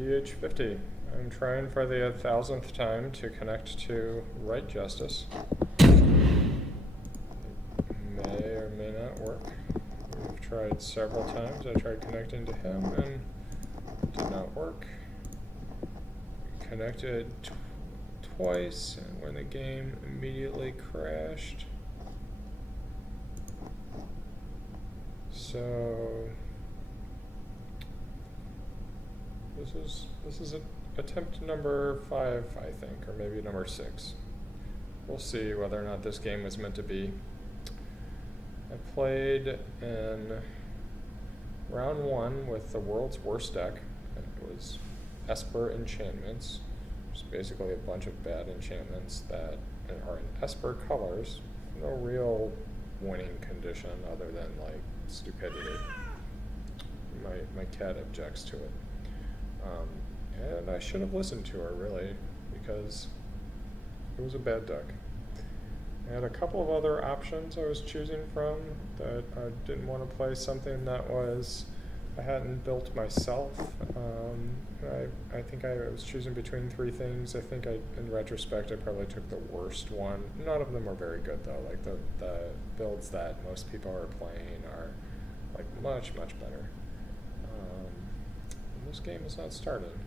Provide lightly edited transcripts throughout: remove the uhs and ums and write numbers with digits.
DH50. I'm trying for the 1000th time to connect to WrightJustice. May or may not work. We've tried several times. I tried connecting to him and it did not work. We connected twice and when the game immediately crashed. So this is attempt number 5, I think, or maybe number 6. We'll see whether or not this game was meant to be. I played in round 1 with the world's worst deck. It was Esper enchantments, which is basically a bunch of bad enchantments that are in Esper colors. No real winning condition other than like stupidity. My cat objects to it. And I should have listened to her, really, because it was a bad deck. I had a couple of other options I was choosing from that I didn't want to play something that I hadn't built myself. I think I was choosing between 3 things. I think in retrospect, I probably took the worst one. None of them are very good, though. Like the builds that most people are playing are like much, much better. And this game is not starting.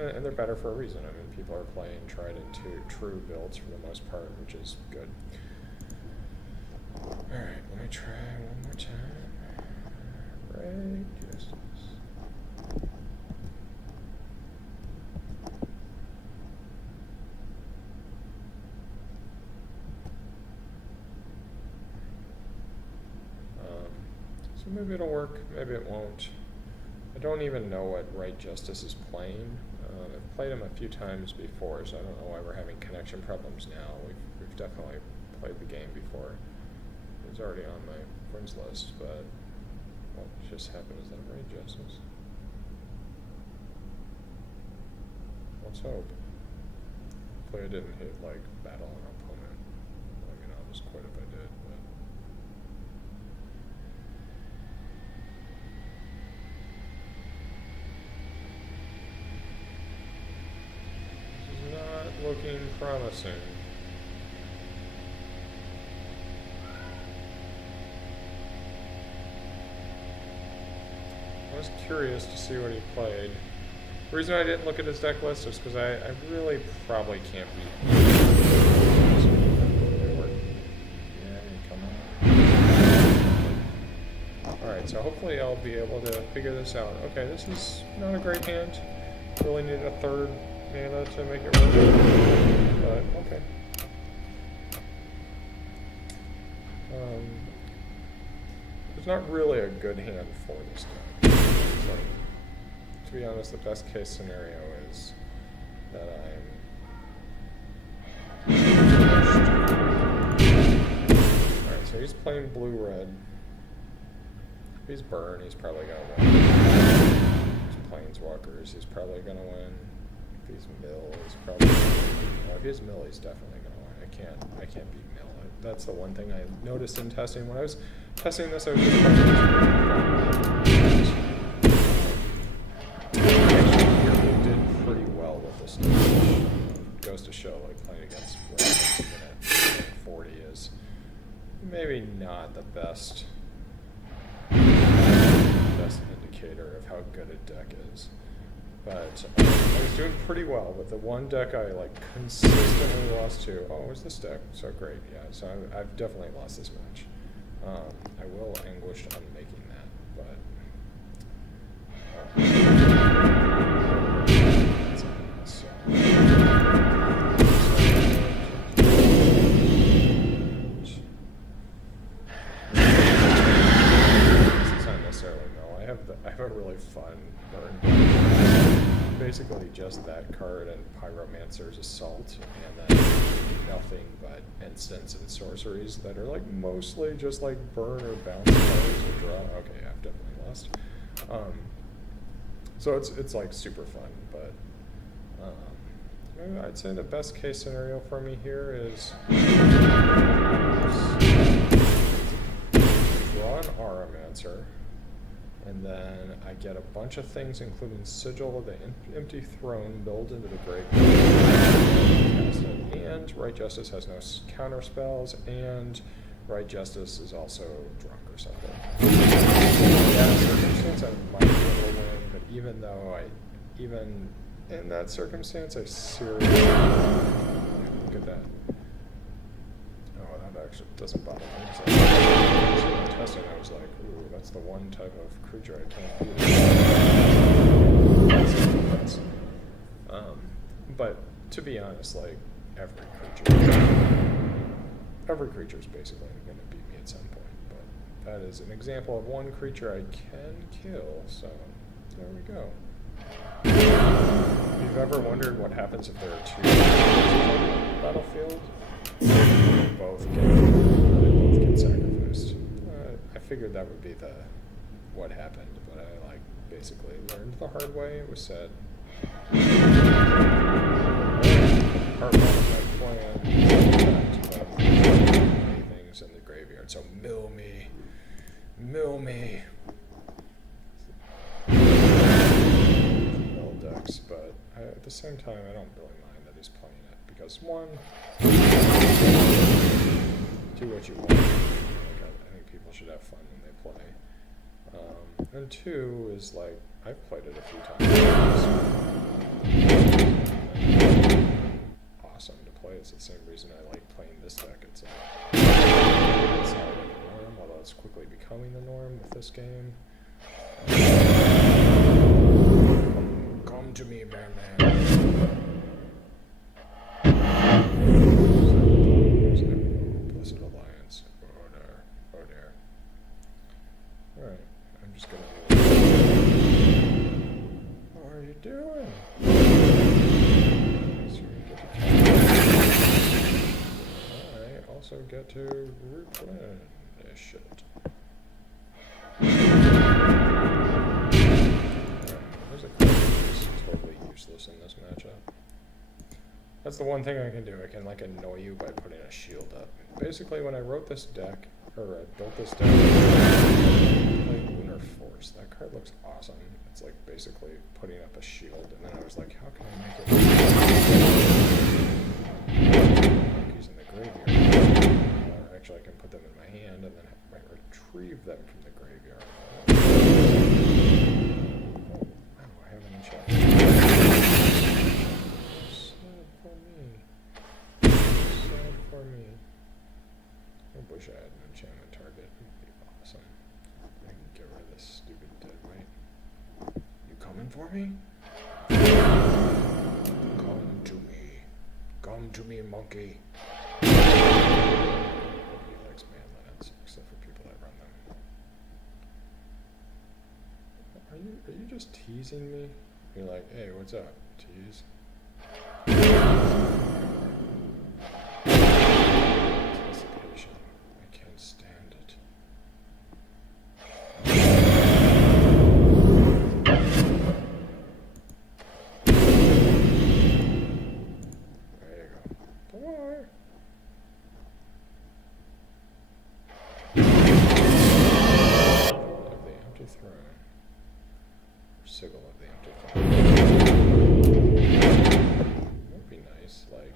And they're better for a reason. I mean, people are playing tried and true builds for the most part, which is good. Alright, let me try one more time. WrightJustice. So maybe it'll work, maybe it won't. I don't even know what WrightJustice is playing. I've played him a few times before, so I don't know why we're having connection problems now. We've definitely played the game before. It was already on my friends list, but what just happened is that WrightJustice. Let's hope. Hopefully I didn't hit like battle an opponent. I mean, I'll just quit if I did, but. Looking promising. I was curious to see what he played. The reason I didn't look at his deck list is because I really probably can't beat him. Alright, so hopefully I'll be able to figure this out. Okay, this is not a great hand. Really need a 3rd mana to make it work, but okay. It's not really a good hand for this guy. So, to be honest, the best case scenario is that Alright, so he's playing blue-red. If he's burn, he's probably gonna win. He's planeswalkers, he's probably gonna win. If he's mill, he's probably gonna win. If he's mill, he's definitely gonna win. I can't beat mill. That's the one thing I noticed in testing. When I was testing this, I was just playing actually did pretty well with this stuff. Goes to show, like, playing against Ravens even at 40 is maybe not the best indicator of how good a deck is. But I was doing pretty well with the one deck I like consistently lost to. Oh, it was this deck? So great, yeah. So I've definitely lost this match. I will anguish on making that, It's not necessarily no. I have a really fun burn deck. Basically just that card and Pyromancer's Assault, and then nothing but instants and sorceries that are like mostly just like burn or bounce cards or draw. Okay, I've definitely lost. So it's like super fun, but I'd say the best case scenario for me here is draw an Auramancer, And then I get a bunch of things, including Sigil of the Empty Throne, built into the graveyard. And WrightJustice has no counter spells, and WrightJustice is also drunk or something. Yeah, circumstance I might be able to win, but even in that circumstance, I seriously look at that. Oh, that actually doesn't bother me. So testing, I was like, ooh, that's the one type of creature I can't beat. But to be honest, like every creature is basically going to beat me at some point. But that is an example of one creature I can kill. So there we go. If you've ever wondered what happens if there are two on the battlefield, they both get sacrificed. I figured that would be what happened, but I basically learned the hard way. It was said. Part one of my plan to many things in the graveyard. So mill me. Decks, but at the same time, I don't really mind that he's playing it because one, do what you want. I think people should have fun when they play, and two is I've played it a few times. Awesome to play. It's the same reason I like playing this deck. It's not like the norm, although it's quickly becoming the norm with this game. Come to me, man. Blessed Alliance. Oh there. Alright, I'm just gonna. What are you doing? I also get to replenish it. There's a card that's totally useless in this matchup. That's the one thing I can do. I can annoy you by putting a shield up. Basically, when I wrote this deck, or I built this deck, I played Lunar Force. That card looks awesome. It's basically putting up a shield, and then I was like, how can I make it? Monkeys in the graveyard. Actually, I can put them in my hand, and then I might retrieve them from the graveyard. I have an enchantment. Sad for me. I wish I had an enchantment target. It would be awesome. I can get rid of this stupid dead weight. You coming for me? Come to me. Come to me, monkey. Nobody likes manlands, except for people that run them. Are you just teasing me? You're like, hey, what's up? Tease. Anticipation. I can't stand it. There you go. Bye. Of the Empty Throne. Sigil of the Empty Throne. That'd be nice, land.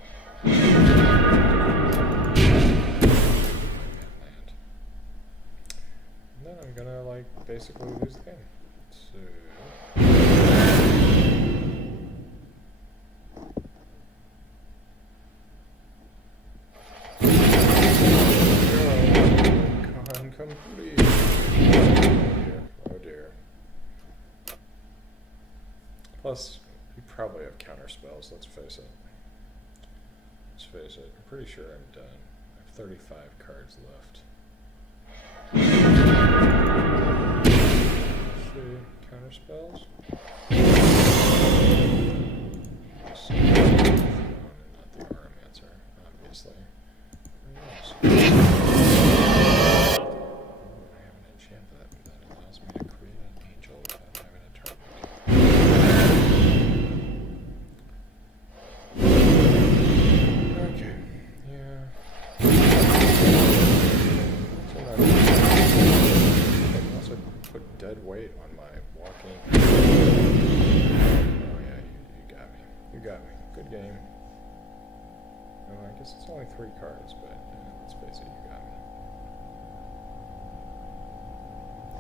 And then I'm gonna basically lose the game. So complete. Oh dear. Plus, you probably have counter spells, let's face it. I'm pretty sure I'm done. I have 35 cards left. See, counter spells? Not the Aromancer, obviously. I have an enchantment that allows me to create an angel without having a target. Okay, yeah. So I can also put dead weight weight on my walking. Oh yeah, you got me. You got me. Good game. Oh, I guess it's only 3 cards, but let's face it, you got me.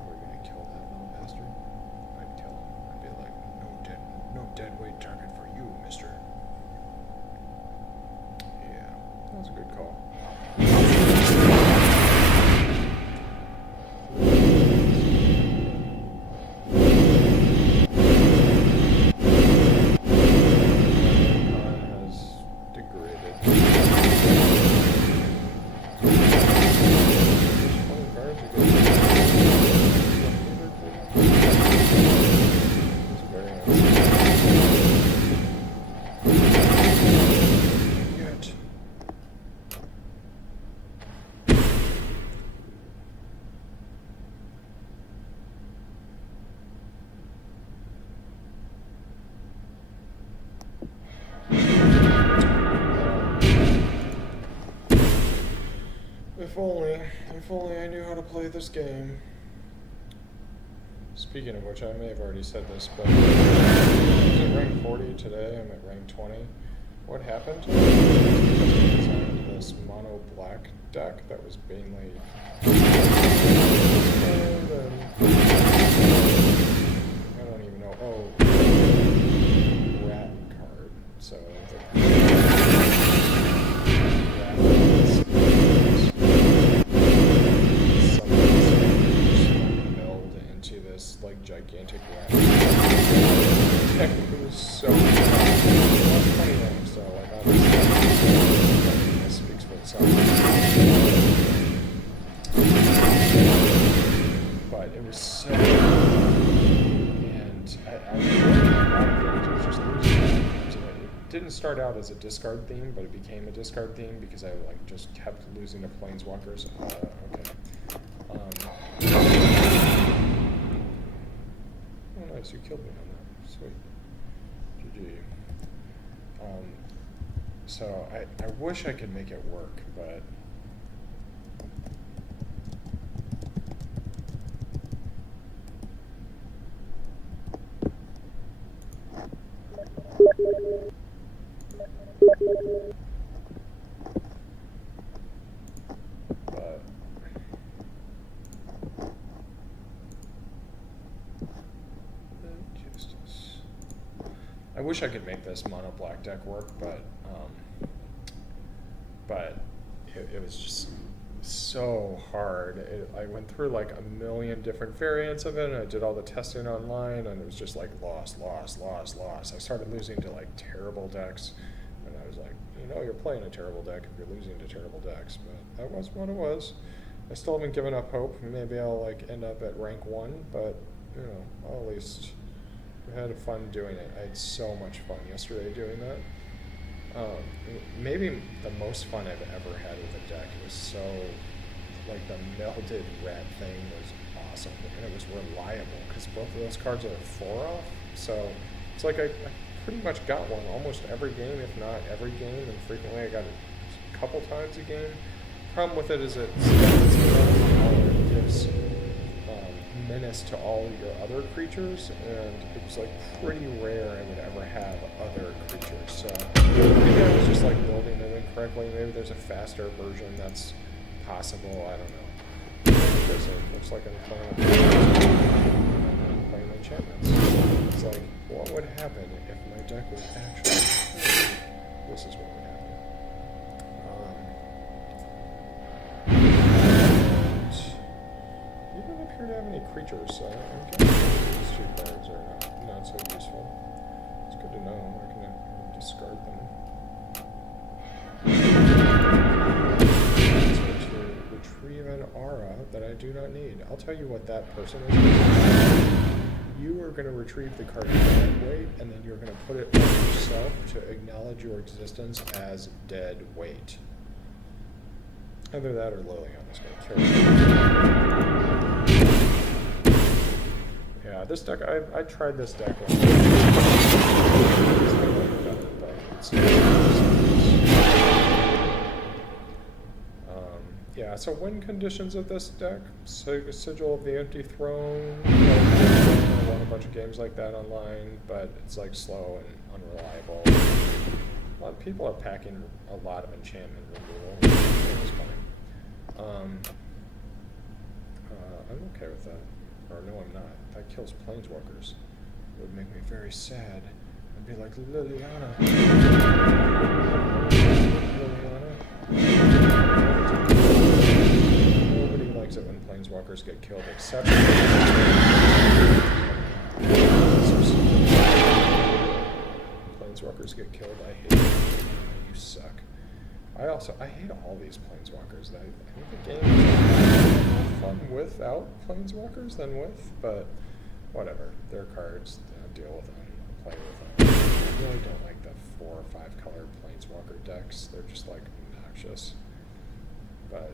We're gonna kill that little bastard. I'd kill him. I'd be like, no dead weight target for you, mister. Yeah, that was a good call. If only I knew how to play this game. Speaking of which, I may have already said this, but I was at rank 40 today. I'm at rank 20. What happened? Because I designed this mono black deck that was mainly I don't even know. Oh, rat card. So this like gigantic rat. It was so funny name, so like obviously this speaks for itself. But it was so and I was just losing. It didn't start out as a discard theme, but it became a discard theme because I like just kept losing to planeswalkers. Okay. Oh, nice, you killed me on that. Sweet. GG. So I wish I could make it work, but I wish I could make this mono black deck work, but it was just so hard. I went through like a million different variants of it, and I did all the testing online, and it was just like loss. I started losing to like terrible decks, and I was like, you're playing a terrible deck if you're losing to terrible decks, but that was what it was. I still haven't given up hope. Maybe I'll like end up at rank 1, but I'll at least. I had fun doing it. I had so much fun yesterday doing that. Maybe the most fun I've ever had with a deck. It was so, like the melded rat thing was awesome, and it was reliable because both of those cards are 4 off. So it's like I pretty much got one almost every game, if not every game, and frequently I got it a couple times a game. Problem with it is it gives menace to all your other creatures, and it was like pretty rare I would ever have other creatures. So maybe I was just like building it incorrectly. Maybe there's a faster version that's possible. I don't know. Because it looks like I'm playing enchantments. It's like, what would happen if my deck was actually this is what would happen. You don't appear to have any creatures, so I'm guessing these 2 cards are not so useful. It's good to know. I can discard them. So to retrieve an aura that I do not need. I'll tell you what that person is. You are going to retrieve the card dead weight, and then you're going to put it on yourself to acknowledge your existence as dead weight. Either that or Lily, I'm just going to kill you. Yeah, this deck, I tried this deck once. Yeah, Yeah, so win conditions of this deck, Sigil of the Empty Throne, I won a bunch of games like that online, but it's like slow and unreliable. A lot of people are packing a lot of enchantment removal, which is fine. I'm okay with that. Or no, I'm not. That kills planeswalkers. It would make me very sad. I'd be like, Liliana. Nobody likes it when planeswalkers get killed except planeswalkers get killed. I hate it. You suck. I hate all these planeswalkers. I think the game is more fun without planeswalkers than with, but whatever. They're cards. I'll deal with them. I'll play with them. I really don't like the 4 or 5 color planeswalker decks. They're just like obnoxious. But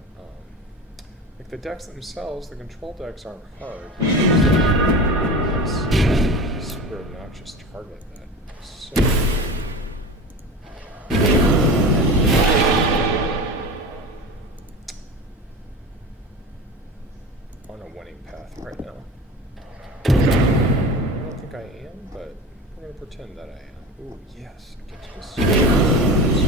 like the decks themselves, the control decks aren't hard. It's a super obnoxious target that so on a winning path right now. I don't think I am, but I'm going to pretend that I am. Ooh, yes, I get to just languish.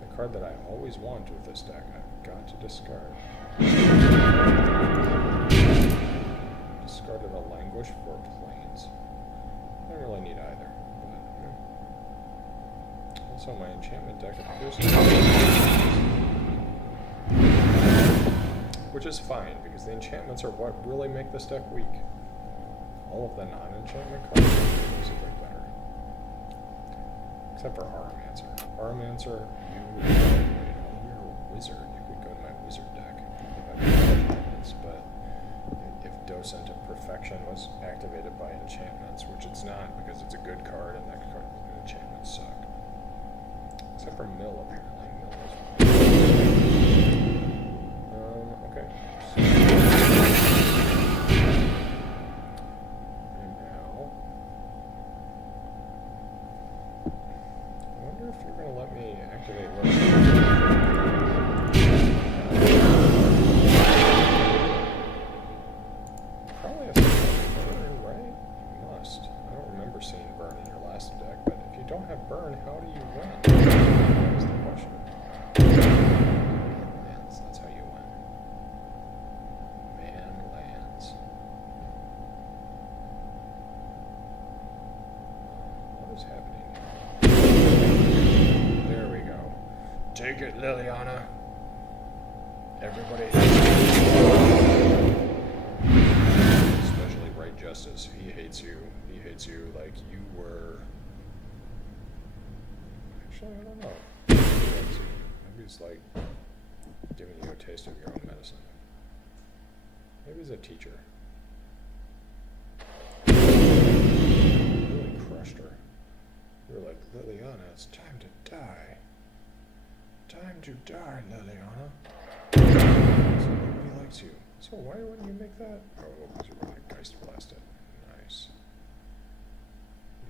The card that I always want with this deck, I've got to discard. Discarded a languish for planes. I don't really need either, but yeah. Also, my enchantment deck appears to be, which is fine, because the enchantments are what really make this deck weak. All of the non-enchantment cards are basically better. Except for Aramancer. Aramancer, you're a wizard. You could go to my wizard deck if I had enchantments, but if Docent of Perfection was activated by enchantments, which it's not because it's a good card and that card enchantments suck. Except for Mill, apparently. Mill is okay. And now, I wonder if you're going to let me activate probably a burn, right? You must. I don't remember seeing burn in your last deck, but if you don't have burn, how do you win? That's the question. Lands, that's how you win. Man lands. What is happening here? There we go. Take it, Liliana. Everybody especially WrightJustice. He hates you. He hates you like you were. Actually, I don't know. Maybe it's like giving you a taste of your own medicine. Maybe he's a teacher. Really crushed her. You were like, Liliana, it's time to die. Time to die, Liliana. So nobody likes you. So why wouldn't you make that? Oh, because you were like Geist Blasted. Nice.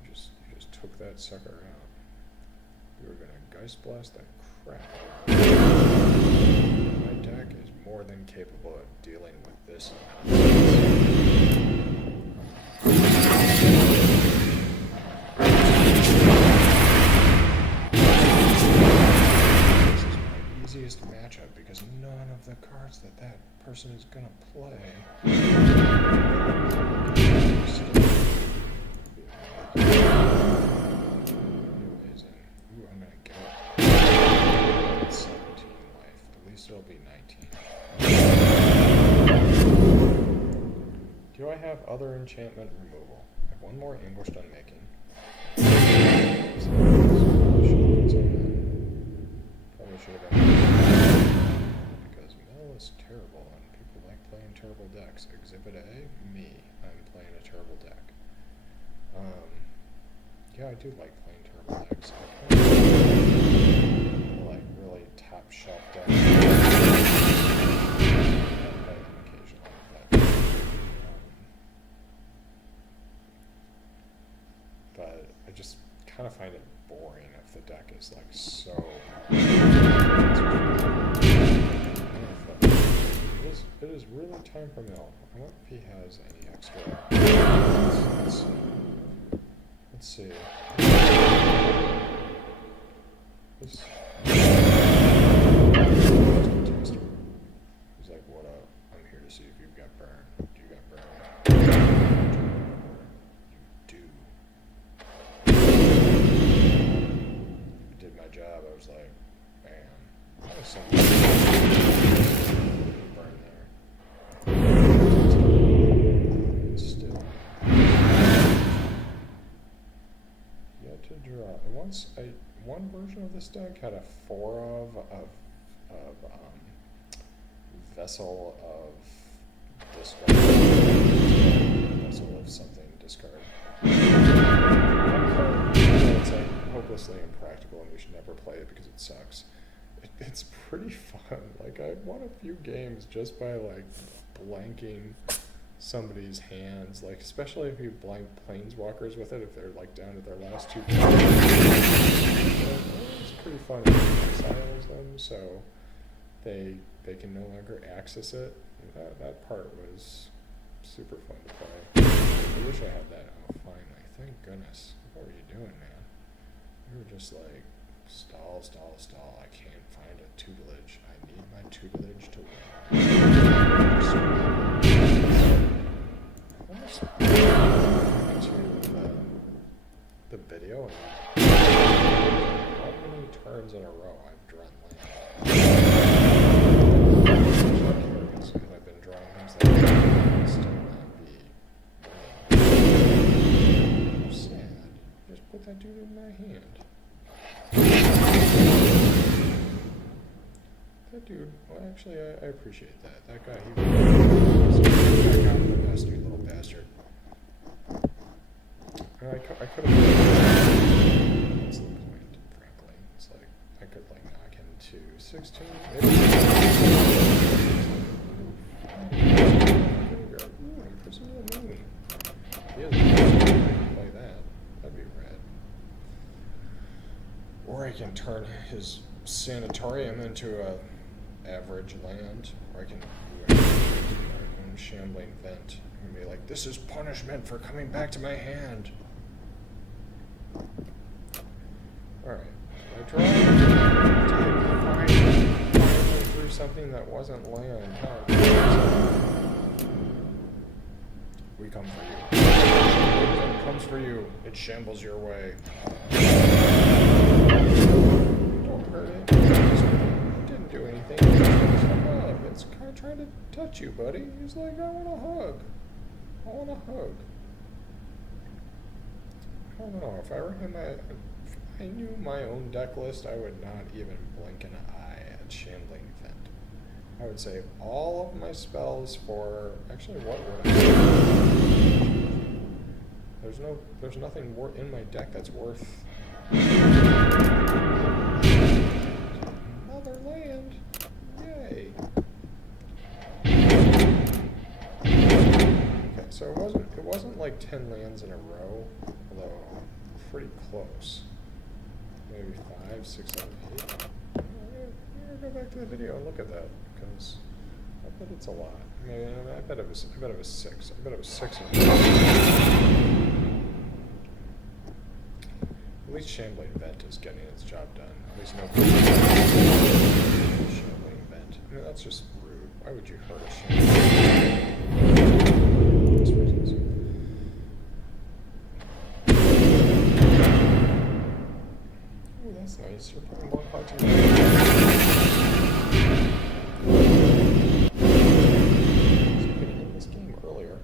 You just took that sucker out. You were gonna Geist Blast the crap out of it. My deck is more than capable of dealing with this This is my easiest matchup because none of the cards that person is gonna play. Amazing. Ooh, I'm gonna get it. 17 life. At least it'll be 19. Do I have other enchantment removal? I have one more Anguished Unmaking. Probably should have been. Because Mill is terrible and people like playing terrible decks. Exhibit A, me. I'm playing a terrible deck. Yeah, I do like playing terrible decks. I like really top shelf decks. Occasionally, but I just kind of find it boring if the deck is like so. It is really time for Mill. I wonder if he has any extra. Let's see. This. He's like, what up? I'm here to see if you've got burn. Do you got burn? You do. I did my job. I was like, bam. That was something. Burn there. Still. Yet to draw. And one version of this deck had a 4 of Vessel of discard. Vessel of something discard. It's like hopelessly impractical and we should never play it because it sucks. It's pretty fun. Like I won a few games just by like blanking somebody's hands, like especially if you blank planeswalkers with it, if they're like down to their last 2 cards. It's pretty fun. It exiles them so they can no longer access it. That part was super fun to play. I wish I had that. Oh, finally. Thank goodness. What were you doing, man? You were just like, stall. I can't find a tutelage. I need my tutelage to win. Almost to the video. How many turns in a row I've drawn land? I've been drawing things that still not be winning. I'm sad. Just put that dude in my hand. That dude, well actually I appreciate that. That guy, he got the best, you little bastard. I could have that's the point, frankly. It's like, I could like knock him to 16, maybe. Imprison the moon. He has a play that. That'd be rad. Or I can turn his sanatorium into a average land, or I can do my own shambling vent and be like, this is punishment for coming back to my hand. Alright, I tried finally through something that wasn't land. We come for you. It comes for you. It shambles your way. Don't hurt it. It didn't do anything. It's kind of trying to touch you, buddy. He's like, I want a hug. I want a hug. I don't know. If I knew my own deck list, I would not even blink an eye at Shambling Vent. I would say all of my spells for actually what would I say? There's nothing in my deck that's worth another land. Yay. Okay, so it wasn't like 10 lands in a row, although pretty close. Maybe 5, 6, 7, 8. I'm gonna go back to the video and look at that because I bet it's a lot. I mean, I bet it was 6. I bet it was 6. At least Shambling Vent is getting its job done. At least no Shambling Vent. I mean, that's just rude. Why would you hurt a Shambling Vent? Oh, that's nice. You're putting more cartoons. I was picking this game earlier.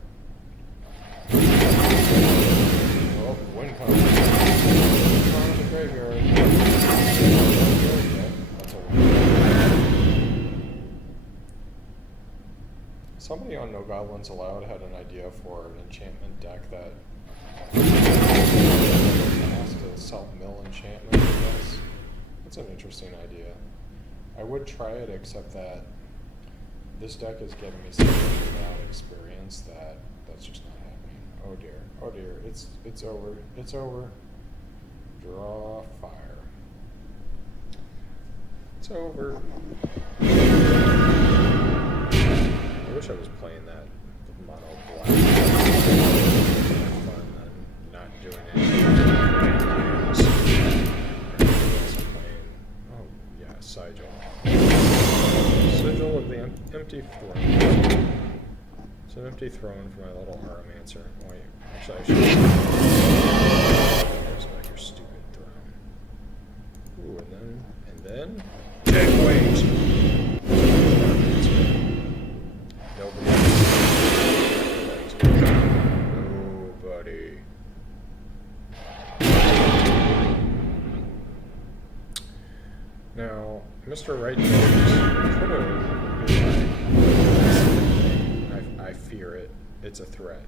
Well, win comes. In the graveyard. That's a win. Somebody on No Goblins Allowed had an idea for an enchantment deck that has to self-mill enchantment, I guess. That's an interesting idea. I would try it, except that this deck is giving me such a bad experience that's just not happening. Oh dear, it's over. Draw fire. It's over. wish I was playing that mono black. More fun than not doing anything. Oh yeah, Sigil. Sigil of the empty throne. It's an empty throne for my little Aramancer. Oh, actually, I should. There's like your stupid throne. Ooh, and then. Dead weight! Nobody. Nobody. Now, Mr. WrightJustice could have been like, I fear it. It's a threat.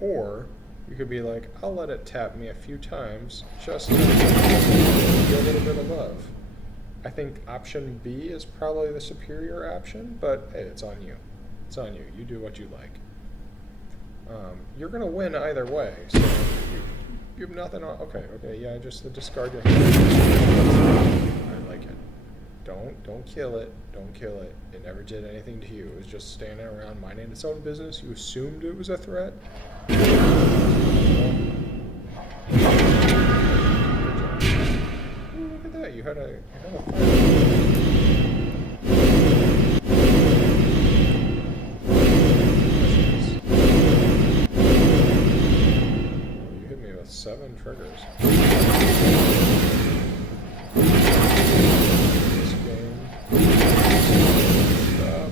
Or you could be like, I'll let it tap me a few times just to get a little bit of love. I think option B is probably the superior option, but hey, it's on you. It's on you. You do what you like. You're gonna win either way, so you have nothing on. Okay, yeah, just discard your hand. I like it. Don't kill it. Don't kill it. It never did anything to you. It was just standing around minding its own business. You assumed it was a threat. Ooh, look at that. You had a You hit me with 7 triggers. This game. Stop.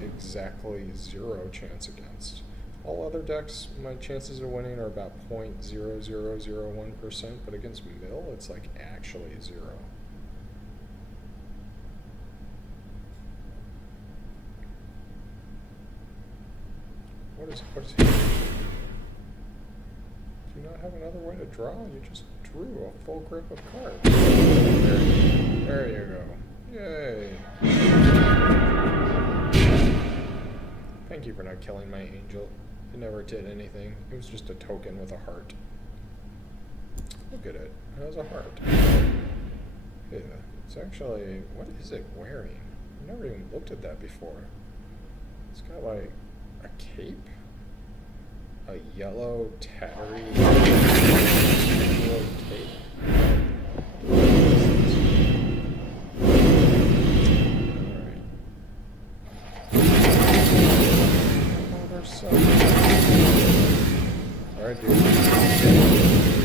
Exactly 0 chance against. All other decks, my chances of winning are about 0.0001%, but against Mill, it's like actually 0. What is he? Do you not have another way to draw? You just drew a full grip of cards. There you go. Yay. Thank you for not killing my angel. It never did anything. It was just a token with a heart. Look at it. It has a heart. Yeah. It's actually... What is it wearing? I've never even looked at that before. It's got like a cape? A yellow, tattery yellow cape? Alright, dude.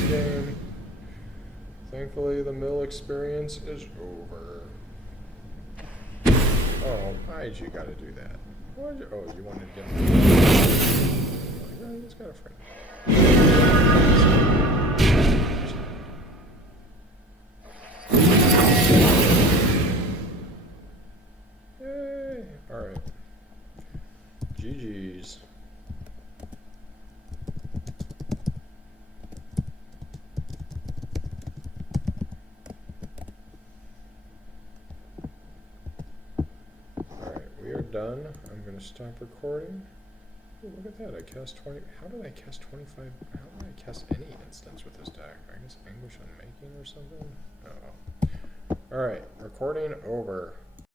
Game. Thankfully, the mill experience is over. Oh, why'd you gotta do that? Why'd you? Oh, you wanted to get him. Yeah, he's got a friend. Yay! Alright. GG's. Alright, we are done. I'm going to stop recording. Ooh, look at that, I cast 20. How did I cast 25? How did I cast any instance with this deck? I guess Anguish Unmaking or something? Oh. Alright, recording over.